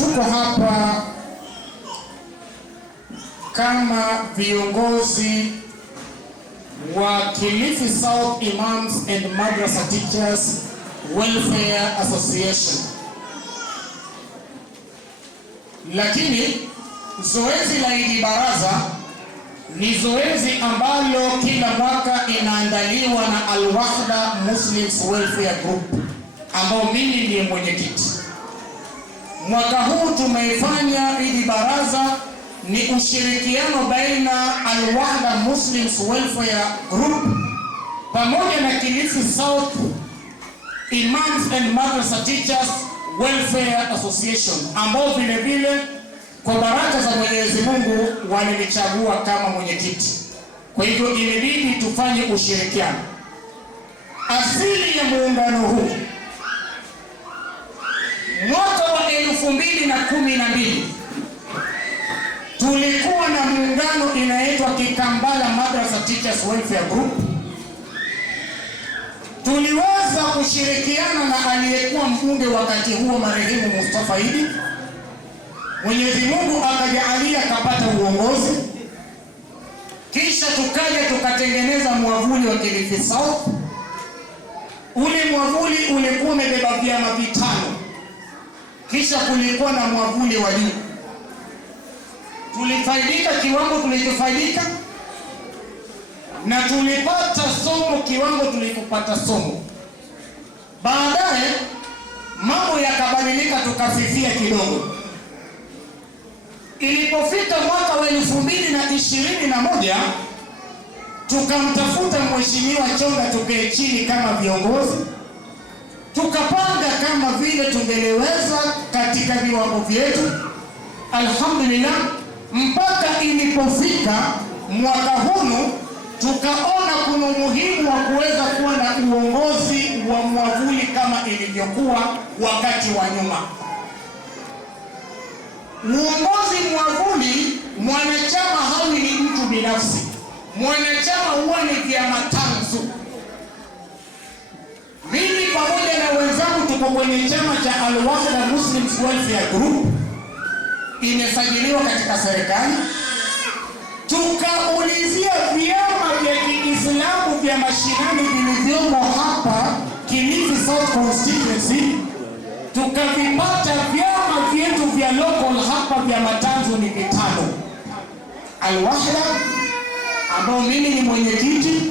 tuko hapa kama viongozi wa Kilifi South Imams and Madrasa Teachers Welfare Association. Lakini zoezi la Idi Baraza ni zoezi ambalo kila mwaka inaandaliwa na Al-Wahda Muslims Welfare Group ambao mimi ndiye mwenyekiti. Mwaka huu tumeifanya Idi Baraza ni ushirikiano baina Al-Wahda Muslims Welfare Group pamoja na Kilifi South Imams and Madrasa Teachers Welfare Association ambao vile vile kwa baraka za Mwenyezi Mungu walinichagua kama mwenyekiti. Kwa hivyo ilibidi tufanye ushirikiano. Asili ya muungano huu mwaka wa 2012 tulikuwa na muungano inaitwa Kikambala Madrasa Teachers Welfare Group. Tuliweza kushirikiana na aliyekuwa mbunge wakati huo marehemu Mustafa Idi. Mwenyezi Mungu akajalia kapata uongozi. Kisha tukaja tukatengeneza mwavuli wa Kilifi South. Ule mwavuli ulikuwa umebeba vyama vitano. Kisha kulikuwa na mwavuli wa juu. Tulifaidika kiwango tulichofaidika na tulipata somo kiwango tulipopata somo. Baadaye mambo yakabadilika tukafifia kidogo. Ilipofika mwaka wa 2021 tukamtafuta Mheshimiwa Chonga tukae chini kama viongozi. Tukapanga kama vile tungeleweza katika viwango vyetu. Alhamdulillah, mpaka ilipofika mwaka huu tukaona kuna umuhimu wa kuweza kuwa na uongozi wa mwavuli kama ilivyokuwa wakati wa nyuma. Uongozi mwavuli, mwanachama hawi ni mtu binafsi. Mwanachama huwa ni vyama tanzu. Mimi pamoja na wenzangu tuko kwenye chama cha Al-Wahda Muslims Welfare Group, imesajiliwa katika serikali. Tukaulizia vyama vya Kiislamu vya mashinani vilivyomo hapa Kilifi South Constituency, tukavipata vyama vyetu vya local hapa vya matanzu ni vitano. Al-Wahda ambao mimi ni mwenyekiti,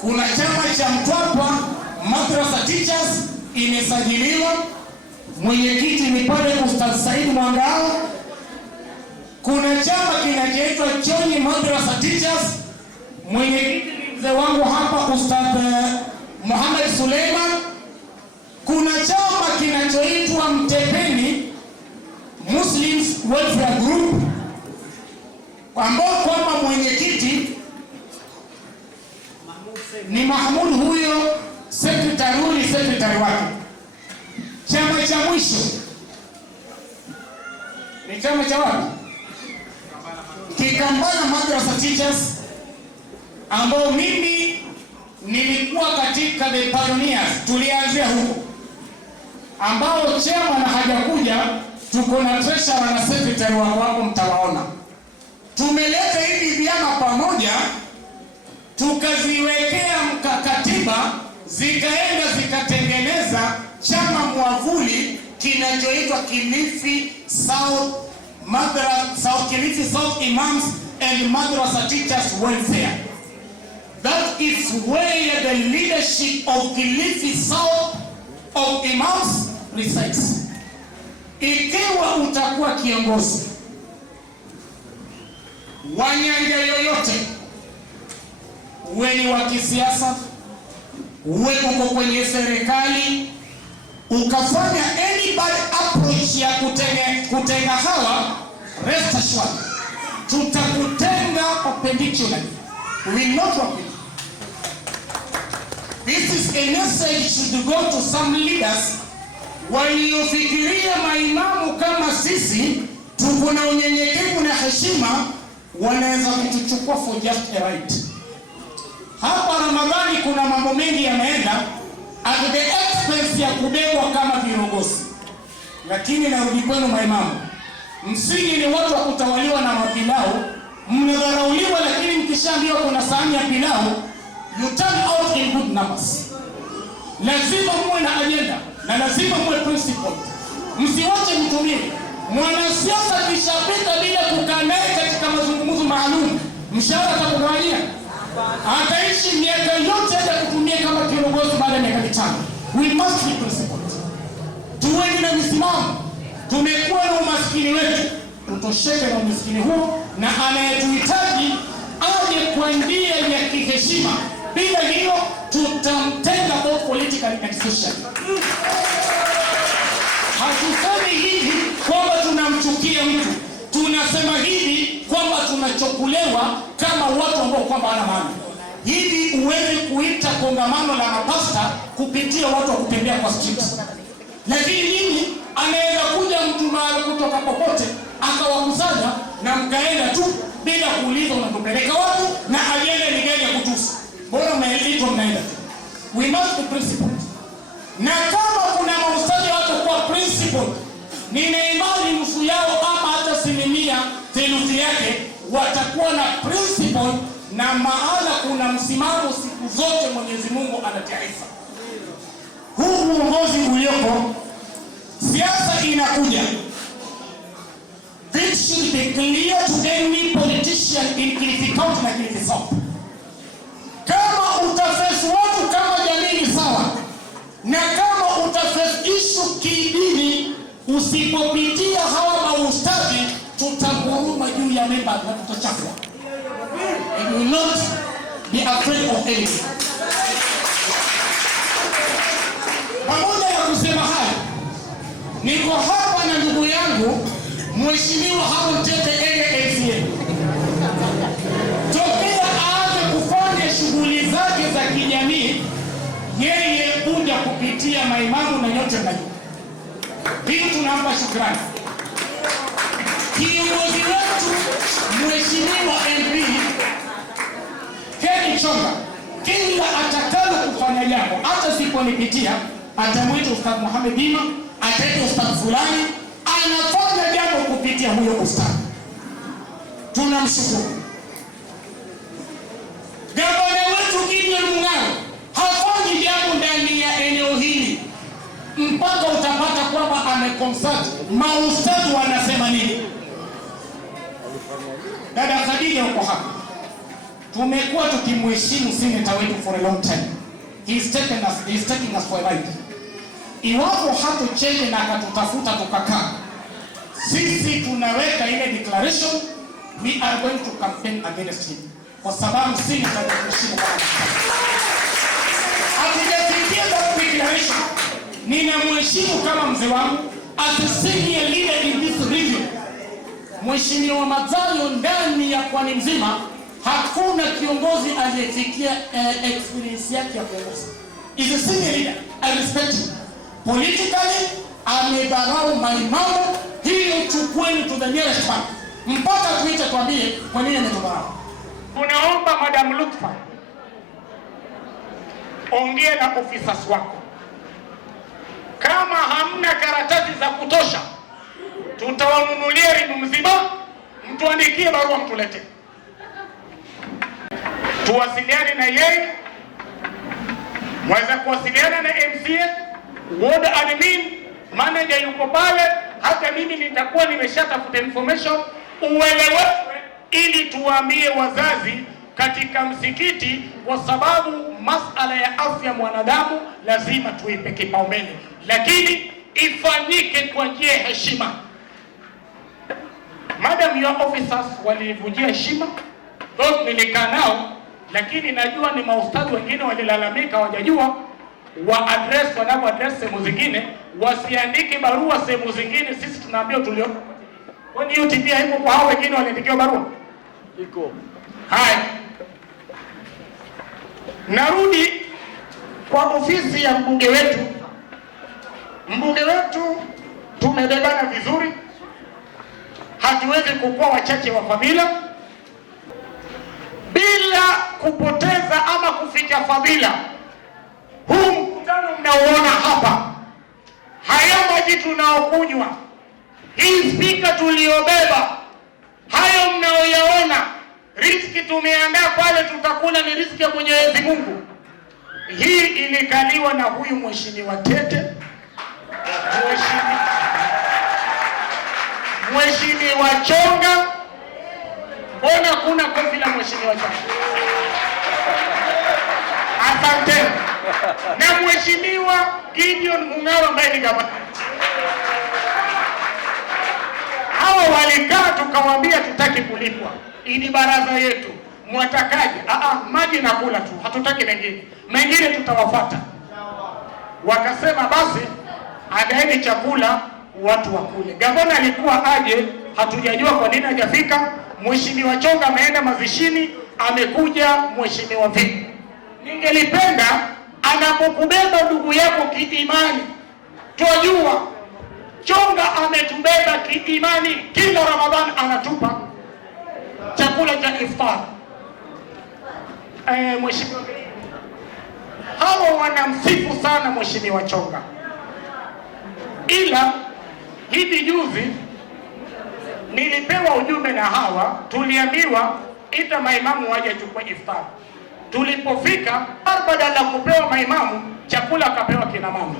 kuna chama cha Mtwapa Madrasa Teachers imesajiliwa, mwenyekiti ni pale Ustadh Said Mwangao. Kuna chama kinachoitwa Choni Madrasa Teachers, mwenyekiti ni mzee wangu hapa Ustadh Muhammad Suleiman. Kuna chama kinachoitwa Mtepeni Muslims Welfare Group ambao kwamba mwenyekiti ni Mahmud, huyo secretary wake. Chama cha mwisho ni chama cha wapi? Kikambala Madrasa Teachers ambao mimi nilikuwa katika the pioneers. Tulianzia huko ambao chairman hajakuja, tuko na treasurer na secretary wako mtawaona. Tumeleta hivi vyama pamoja, tukaziwekea mkakatiba, zikaenda zikatengeneza chama mwavuli kinachoitwa Kilifi South Kilifi South Imams and Madrasa Teachers Welfare. That is where the leadership of Kilifi South of Imams resides. Ikiwa utakuwa kiongozi wa nyanja yoyote, uwe ni wa kisiasa, uwe uko kwenye serikali, ukafanya any bad approach ya kutenga hawa, rest assured tutakutenga perpendicularly. We will not work with you. This is a message to go to some leaders waliofikiria maimamu kama sisi tuko na unyenyekevu na heshima, wanaweza kutuchukua for just a right. Hapa Ramadhani kuna mambo mengi yameenda at the expense ya kubebwa kama viongozi. Lakini narudi kwenu maimamu, msingi ni watu wa kutawaliwa na mapilau. Mnadharauliwa, lakini mkishaambiwa kuna sahani ya pilau, you turn out in good numbers. Lazima muwe na agenda na lazima muwe principle. Msiwache mtumie mwanasiasa kishapita bila kukaa naye katika mazungumzo maalum, mshahara atakugawanyia, ataishi miaka yote aje kutumia kama kiongozi baada ya miaka mitano. We must be principled. Tuwe na misimamo. Tumekuwa na umaskini wetu, tutosheke na umaskini huo, na anayetuhitaji aje kwa njia ya kiheshima. Bila hiyo tutamtenga both politically and socially. Hatusemi hivi kwamba tunamchukia mtu, tunasema hivi kwamba tunachokulewa kama watu ambao kwamba wana maana. Hivi uweze kuita kongamano la mapasta kupitia watu wa kutembea kwa street. Lakini nini, anaweza kuja mtu mahali kutoka popote akawakusanya na mkaenda tu bila kuuliza unatupeleka wapi na ajenda ni gani ya kutusi. Bora mnaitwa mnaenda. We must be principled. Na kama kuna maustadhi watu kwa principled, nina imani nusu yao ama hata asilimia theluthi yake watakuwa na principle, na maana kuna msimamo siku zote Mwenyezi Mungu anataarifa. Huu uongozi ulioko, siasa inakuja. This should be clear to any politician in Kilifi County na Kilifi South. Kama utafesi watu kama jamii sawa, na kama utafesi issue kidini, usipopitia hawa maustadhi, tutaguruma juu ya memba na tutachafua. And will not be afraid of anything. Pamoja ya kusema haya, niko hapa na ndugu yangu Mheshimiwa Harun Tete MCA. Tokea aanze kufanya shughuli zake za kijamii, yeye kuja kupitia maimamu na nyote mnajua. Hiyo tunampa shukrani. Kiongozi wetu Mheshimiwa MP Ken Chonga, kila atakalo kufanya jambo, hata siponipitia, atamwita Ustadh Mohamed Bima, ataita Ustadh fulani, anafanya jambo kupitia huyo ustadh. Tunamshukuru. Gavana wetu Gideon Mung'aro hafanyi jambo ndani ya eneo hili mpaka utapata kwamba ameconsult maustadhi wanasema nini. Dada Khadija uko hapa. Tumekuwa tukimheshimu senator wetu for a long time. He's taking us for a ride. Iwapo hatucheze na akatutafuta tukakaa, sisi tunaweka ile declaration, we are going to campaign against him. Kwa sababu sisi tunaheshimu bwana. Hatujafikia that declaration. Ninamheshimu kama mzee wangu as a senior leader in this region. Mheshimiwa Madzayo ndani ya Pwani mzima hakuna kiongozi aliyefikia experience yake ya kuongoza. Is a senior leader. I respect him. Politically, amedharau maimamu, hiyo chukweni to the nearest bank. Mpaka tuite tuambie kwa nini ametudharau. Tunaomba Madam Lutfa, ongea na officers wako. Kama hamna karatasi za kutosha, tutawanunulia rimu mzima, mtuandikie barua mtulete. Tuwasiliane na yeye, mweza kuwasiliana na MCA, ward admin, manager yuko pale, hata mimi nitakuwa nimeshatafuta information ueleweshwe, ili tuwaambie wazazi katika msikiti, kwa sababu masala ya afya mwanadamu lazima tuipe kipaumbele, lakini ifanyike kwa njia ya heshima. Madam, your officers walivunjia heshima, those nilikaa nao, lakini najua ni maustadhi wengine walilalamika hawajajua wa address wanao address sehemu zingine, wasiandike barua sehemu zingine. Sisi tunaambia tulio. Kwani hiyo tabia haiko kwa hao wengine waliandikiwa barua? Iko. Hai. Narudi kwa ofisi ya mbunge wetu. Mbunge wetu tumebebana vizuri. Hatuwezi kukuwa wachache wa familia bila kupoteza ama kuficha fadhila. Huu mkutano mnaoona hapa Hayo maji tunaokunywa, hii spika tuliobeba, hayo mnaoyaona, riziki tumeandaa pale tutakula ni riziki ya Mwenyezi Mungu. Hii ilikaliwa na huyu Mheshimiwa Tete, Mheshimiwa Chonga. Mbona kuna kofi la Mheshimiwa Chonga? Asante. Na Mheshimiwa Gideon Mung'aro ambaye ni gavana. Hawa walikaa tukawaambia tutaki kulipwa. Hii ni baraza yetu. Mwatakaje? Maji na kula tu. Hatutaki mengine. Mengine tutawafuata. Wakasema basi andaeni chakula watu wakule. Gavana alikuwa aje, hatujajua kwa nini hajafika. Mheshimiwa Chonga ameenda mazishini, amekuja Mheshimiwa Vipi. Ningelipenda anapokubeba ndugu yako kiimani, twajua Chonga ametubeba kiimani, kila Ramadhani anatupa chakula cha iftar. Mheshimiwa, hawa wanamsifu sana Mheshimiwa Chonga. Ila hivi juzi nilipewa ujumbe na hawa, tuliambiwa ita maimamu waje chukue iftar. Tulipofika, badala ya kupewa maimamu, chakula akapewa kina mama.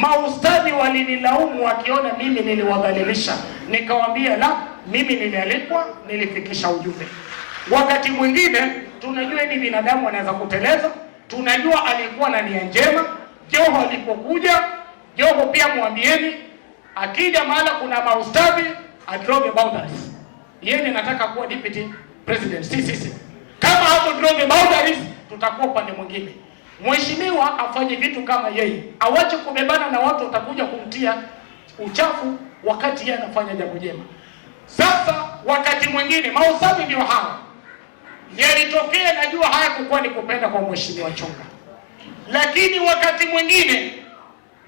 Maustadhi walinilaumu wakiona mimi niliwadhalilisha. Nikawaambia la, mimi nilialikwa, nilifikisha ujumbe. Wakati mwingine tunajua ni binadamu anaweza kuteleza, tunajua alikuwa na nia njema. Joho alipokuja, Joho pia mwambieni akija mahala kuna maustadhi draw the boundaries. Yeye nataka kuwa deputy president. Sisi kama hapo draw the boundaries, tutakuwa upande mwingine. Mheshimiwa afanye vitu kama yeye, awache kubebana na watu watakuja kumtia uchafu wakati yeye anafanya jambo jema. Sasa wakati mwingine maustadhi ndio hawa yalitokea, najua haya kukuwa ni kupenda kwa Mheshimiwa Chonga, lakini wakati mwingine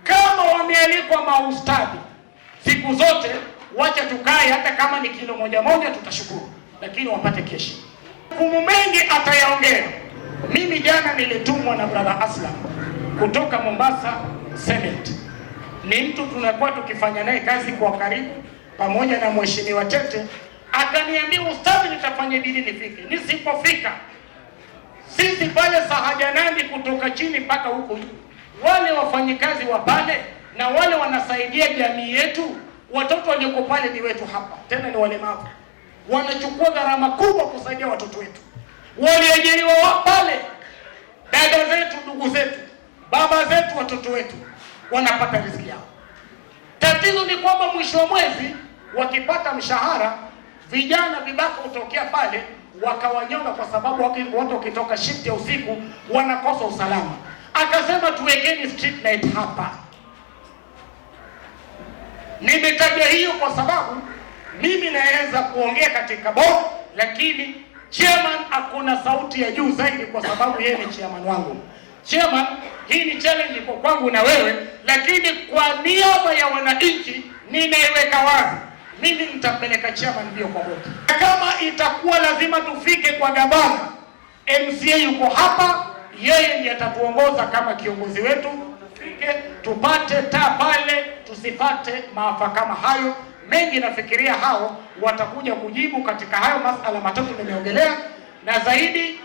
kama wamealikwa maustadhi, siku zote wacha tukae, hata kama ni kilo moja tutashukuru, lakini wapate keshi. Hukumu mengi atayaongea. Mimi jana nilitumwa na brother Aslam kutoka Mombasa Senate. Ni mtu tunakuwa tukifanya naye kazi kwa karibu pamoja na Mheshimiwa Tete. Akaniambia ustadhi, nitafanya bidii nifike. Nisipofika, sisi pale Sahajanandi kutoka chini mpaka huko, wale wafanyikazi wa pale na wale wanasaidia jamii yetu, watoto walioko pale ni wetu hapa, tena ni walemavu. Wanachukua gharama kubwa kusaidia watoto wetu. Waliajiriwa pale, dada zetu, ndugu zetu, baba zetu, watoto wetu wanapata riziki yao. Tatizo ni kwamba mwisho wa mwezi wakipata mshahara, vijana vibaka utokea pale wakawanyonga, kwa sababu watu wakitoka shift ya usiku wanakosa usalama. Akasema tuwekeni street light hapa. Nimetaja hiyo kwa sababu mimi naweza kuongea katika board, lakini chairman akona sauti ya juu zaidi kwa sababu yeye ni chairman wangu. Chairman, hii ni challenge kwa kwangu na wewe, lakini kwa niaba ya wananchi ninaiweka wazi. Mimi nitapeleka chairman bio kwa board. Kama itakuwa lazima tufike kwa gavana, MCA yuko hapa, yeye ndiye atatuongoza kama kiongozi wetu. Tufike tupate taa pale, tusipate maafa kama hayo. Mengi nafikiria hao watakuja kujibu katika hayo masala matatu nimeongelea, na zaidi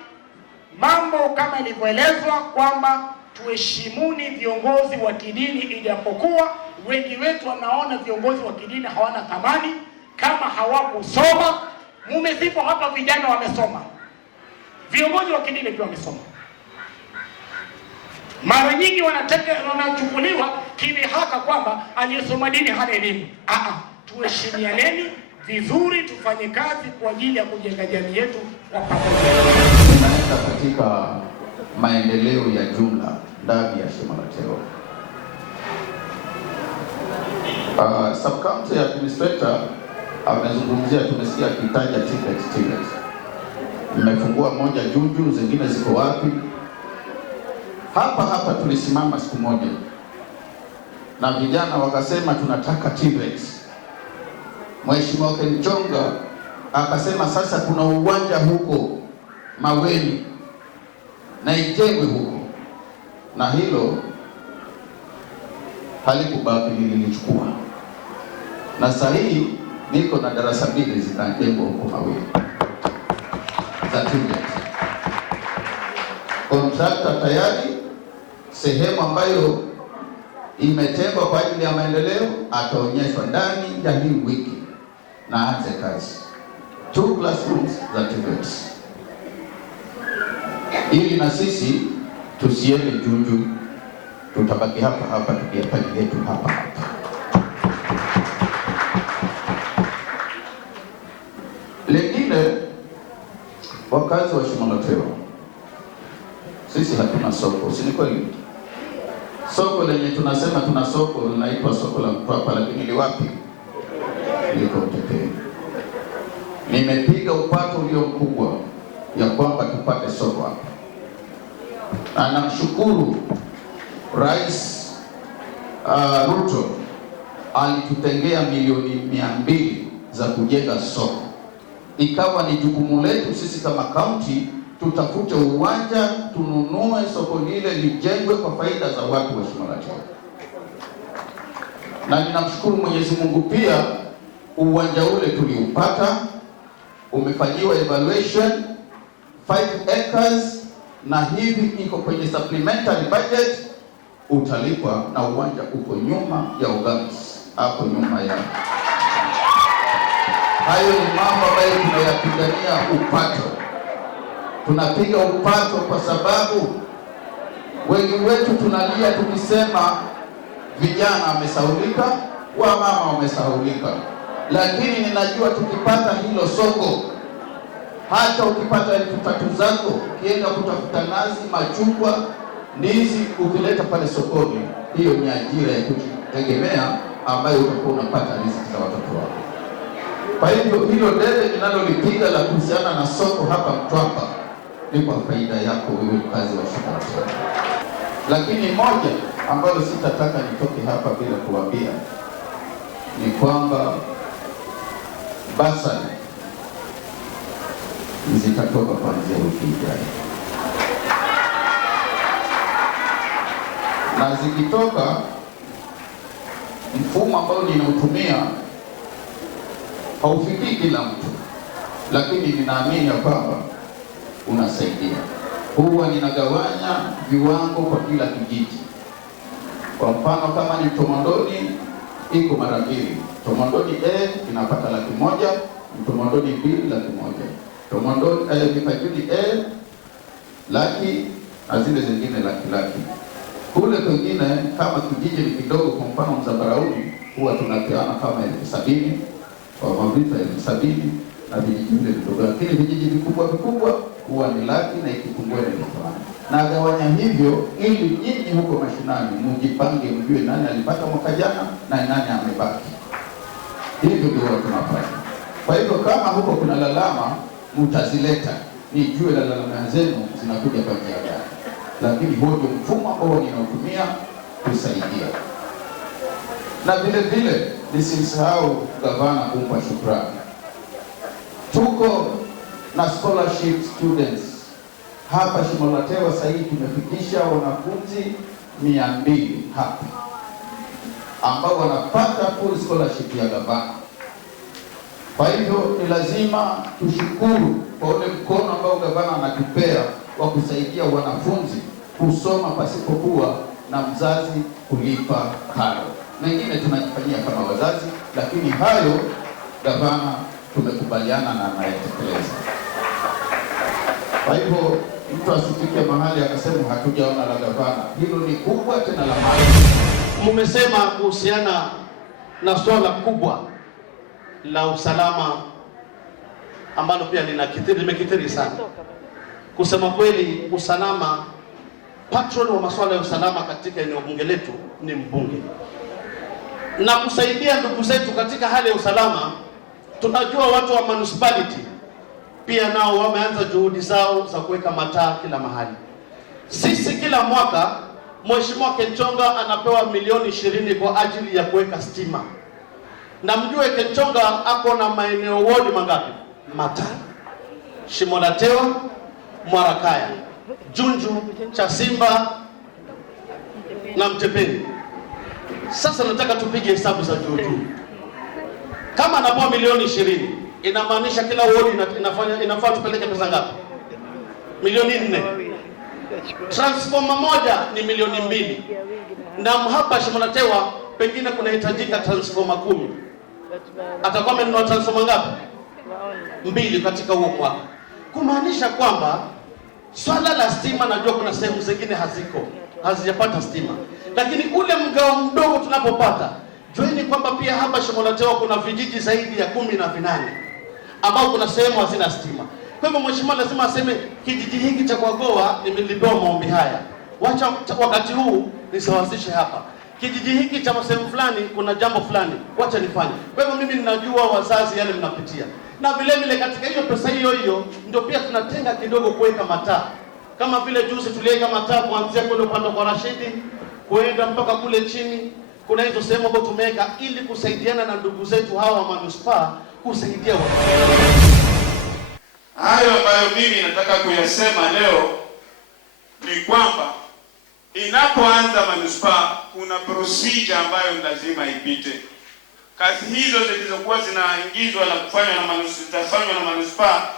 mambo kama ilivyoelezwa kwamba tuheshimuni viongozi wa kidini, ijapokuwa wengi wetu wanaona viongozi wa kidini hawana thamani kama hawakusoma. Mumesifu hapa vijana wamesoma, viongozi wa kidini pia wamesoma. Mara nyingi wanachukuliwa kivihaka kwamba aliyesoma dini hana elimu. Tuheshimianeni vizuri, tufanye kazi kwa ajili ya kujenga jamii yetu kwa pamoja. Katika maendeleo ya jumla ndani ya Shimo-la-Tewa, Sub-County Administrator amezungumzia, tumesikia akitaja TVET. Mmefungua moja Juju, zingine ziko wapi? Hapa tulisimama siku moja na vijana wakasema tunataka TVET. Mheshimiwa Ken Chonga akasema sasa kuna uwanja huko Maweni na ijengwe huko, na hilo halikubaki, nililichukua, na sasa hii niko na darasa 2 zinajengwa huko Mawili za TVET. Kontrakta tayari, sehemu ambayo imetengwa kwa ajili ya maendeleo ataonyeshwa ndani ya hii wiki na aanze kazi. 2 classrooms za TVET, ili na sisi tusiende Juju, tutabaki hapa hapa tukiyafanya yetu hapa hapa. Lengine, wakazi wa Shimolatewa, sisi hatuna soko, si ni kweli? Soko lenye tunasema tuna soko linaitwa soko la Mtwapa, lakini ni wapi? Liko Mtepeni. Nimepiga upato ulio mkubwa ya kwamba tupate soko hapa, na namshukuru Rais Ruto alitutengea milioni 200 za kujenga soko. Ikawa ni jukumu letu sisi kama kaunti tutafute uwanja, tununue soko lile lijengwe kwa faida za watu wa Shimolatewa. Na ninamshukuru Mwenyezi Mungu pia, uwanja ule tuliupata, umefanyiwa evaluation 5 acres, na hivi iko kwenye supplementary budget, utalipwa, na uwanja uko nyuma ya Ugams, hapo nyuma ya. Hayo ni mambo ambayo tunayapigania upato. Tunapiga upato kwa sababu wengi wetu tunalia tukisema vijana wamesahaulika, wamama wamesahaulika. Lakini ninajua tukipata hilo soko, hata ukipata 3,000 zako, ukienda kutafuta nazi, machungwa, ndizi, ukileta pale sokoni, hiyo ni ajira ya kujitegemea ambayo utakuwa unapata riziki za watoto wako. Kwa hivyo hilo debe linalolipiga la kuhusiana na soko hapa Mtwapa ni kwa faida yako wewe mkazi wa Shimolatewa. Lakini moja ambalo sitataka nitoke hapa bila kuambia ni kwamba basari zitatoka kuanzia wiki ijayo, na zikitoka, mfumo ambao ninautumia haufikii kila mtu, lakini ninaamini ya kwamba unasaidia. Huwa ninagawanya viwango kwa kila kijiji. Kwa mfano kama ni Mtomondoni, iko mara 2. Tomondoni A inapata 100,000, Mtomondoni B 100,000. Tomondoni Mipajuni A laki, na zile zingine laki. Kule kwingine kama kijiji ni kidogo, kwa mfano Mzambarauni, huwa tunapeana kama 70,000, kwa Mavita 70,000, na vijiji vile vidogo. Lakini vijiji vikubwa huwa ni laki, na ikipungua ni 1,000. Na gawanya hivyo ili nyinyi huko mashinani mjipange, mjue nani alipata mwaka jana na nani amebaki. Hivyo ndio tunafanya. Kwa hivyo kama huko kuna lalama, mtazileta, nijue lalama zenu zinakuja kwa njia gani. Lakini huo ndio mfumo ambao ninaotumia kusaidia. Na vile vile nisimsahau gavana kumpa shukrani. Tuko na scholarship students hapa Shimolatewa. Sasa hivi tumefikisha wanafunzi 200 hapa ambao wanapata full scholarship ya gavana. Kwa hivyo ni lazima tushukuru kwa ule mkono ambao gavana anatupea wa kusaidia wanafunzi kusoma pasipokuwa na mzazi kulipa karo. Mengine tunajifanyia kama wazazi, lakini hayo gavana tumekubaliana na anayetekeleza. Kwa hivyo mtu asifike mahali akasema hatujaona la gavana. Hilo ni kubwa tena la maana. Mmesema kuhusiana na swala kubwa la usalama ambalo pia limekithiri sana. Kusema kweli, usalama, patron wa masuala ya usalama katika eneo bunge letu ni mbunge. Na kusaidia ndugu zetu katika hali ya usalama, tunajua watu wa municipality pia nao wameanza juhudi zao za kuweka mataa kila mahali. Sisi kila mwaka Mheshimiwa Kenchonga anapewa milioni 20 kwa ajili ya kuweka stima. Na mjue Kenchonga ako na maeneo wodi mangapi? Matano. Shimolatewa, Mwarakaya, Junju, Chasimba na Mtepeni. Sasa nataka tupige hesabu za juu. Kama anapewa milioni 20, inamaanisha kila wodi inafaa tupeleke pesa ngapi? Milioni 4. Transformer moja ni milioni 2. Na hapa Shimolatewa pengine kunahitajika transformer 10. Atakuwa amenunua transformer ngapi? 2 katika huo mwaka. Kumaanisha kwamba swala la stima, najua kuna sehemu zingine hazijapata stima, lakini ule mgao mdogo tunapopata, jueni kwamba pia hapa Shimolatewa kuna vijiji zaidi ya 18 ambao kuna sehemu hazina stima. Kwa hivyo mheshimiwa lazima aseme kijiji hiki cha Kwagoa nimelipewa maombi haya, wacha wakati huu nisawazishe hapa. Kijiji hiki cha sehemu fulani kuna jambo fulani, wacha nifanye. Kwa hivyo mimi ninajua wazazi yale mnapitia, na vile vile katika hiyo pesa hiyo ndio pia tunatenga kidogo kuweka mataa. Kama vile juzi tuliweka mataa kuanzia kule upande kwa Rashidi kuenda mpaka kule chini. Kuna hizo sehemu ambazo tumeweka ili kusaidiana na ndugu zetu hawa wa manispaa kusaidia watu. Hayo ambayo mimi nataka kuyasema leo ni kwamba inapoanza manispaa kuna procedure ambayo lazima ipite. Kazi hizo zilizokuwa zinaingizwa na kufanywa na manispaa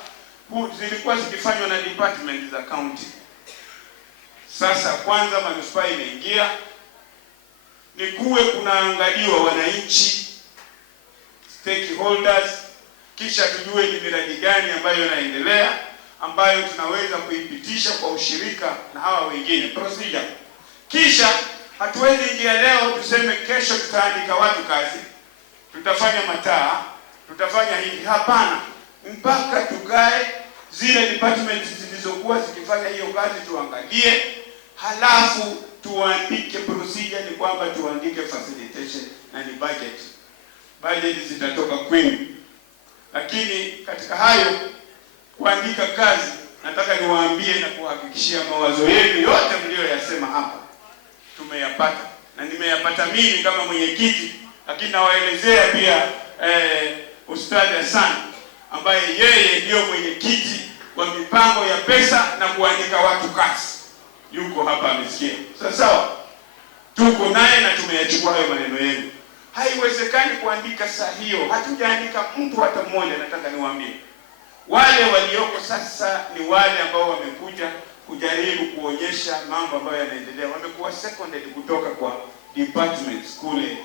zilikuwa zikifanywa na department za county. Sasa kwanza manispaa imeingia, ni kuwe kunaangaliwa wananchi, stakeholders, kisha tujue ni miradi gani ambayo inaendelea ambayo tunaweza kuipitisha kwa ushirika na hawa wengine procedure. Kisha hatuwezi ingia leo tuseme kesho tutaandika watu kazi, tutafanya mataa, tutafanya hivi. Hapana, mpaka tukae zile departments zilizokuwa zikifanya hiyo kazi tuangalie, halafu tuandike procedure. Ni kwamba tuandike facilitation na ni budget zitatoka kwenu. Lakini katika hayo kuandika kazi, nataka niwaambie na kuhakikishia mawazo yenu yote mlioyasema hapa tumeyapata, na nimeyapata mimi kama mwenyekiti, lakini nawaelezea pia Ustadh Hassan ambaye yeye ndio mwenyekiti wa mipango ya pesa na kuandika watu kazi, yuko hapa amesikia. Sawa, tuko naye na tumeyachukua hayo maneno yenu. Haiwezekani kuandika saa hiyo hatujaandika mtu hata mmoja. Nataka niwaambie wale walioko sasa ni wale ambao wamekuja kujaribu kuonyesha mambo ambayo yanaendelea, wamekuwa seconded kutoka kwa departments kule.